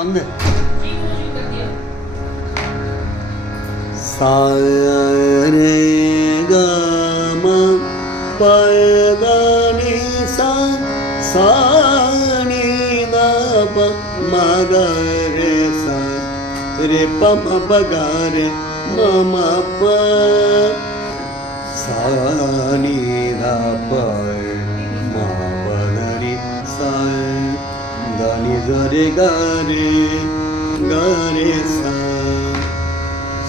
ಒಂದು ಸಾರೆ ಗಮ ಪದನಿ ಸಾನಿ ದಪ ಮಗರೆ ಸ ರೇ ಪಮ ಪಗರೆ ಮಮ ಪ ಸಾನಿ ದಪ ಮ ಪದನಿ ಸ ದಾನಿ ಗರೆ ಗರೆ ಗರೆ ಸ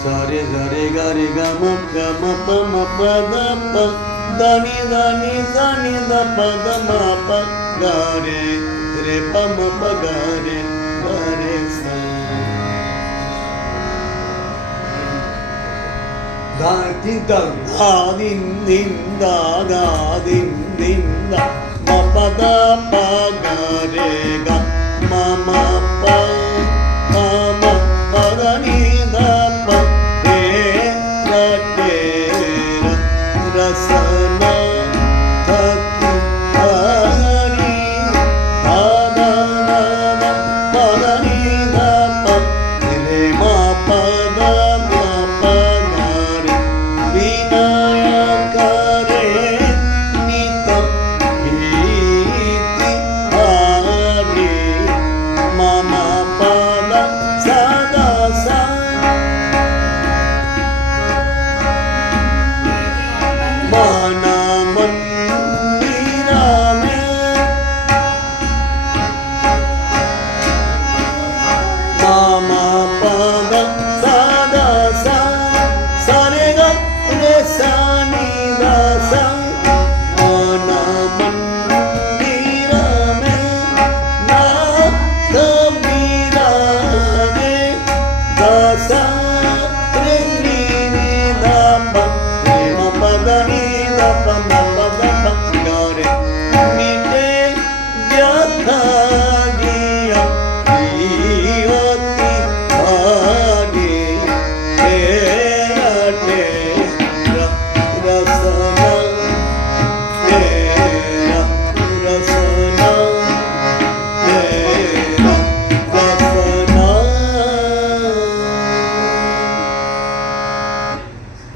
ಸರೆ ಗರೆ ಗರೆ ಗಮ ಗಮ ಪಮ ಪದ ಪ ದಾನಿ ದಾನಿ ದಾನಿ ದ ಪದ ಮ ಪ ಗರೆ ರೇ ಪಮ ಪ ಗರೆ ಗರೆ ಸ ದ ದಿಂದ ದ ದಿಂದ ದ ದಿಂದ ಮ ಪದ ಪ ಗರೆ ಗ ಮ ಮ ಪ ಮ ಪದ ನಿ ದ ಪ ರೇ ರೇ ರಸನ ಥಕಿ ಹರಿ ಪದ ಪದ ನಿ ದ ಪ ರೇ ಮ ಪದ ಮ ಪ ಗರೆ ವಿನಾಯಕ ರೇ ನಿತ ಪ್ರೀತಿ ಹರಿ ಮಮ ಪ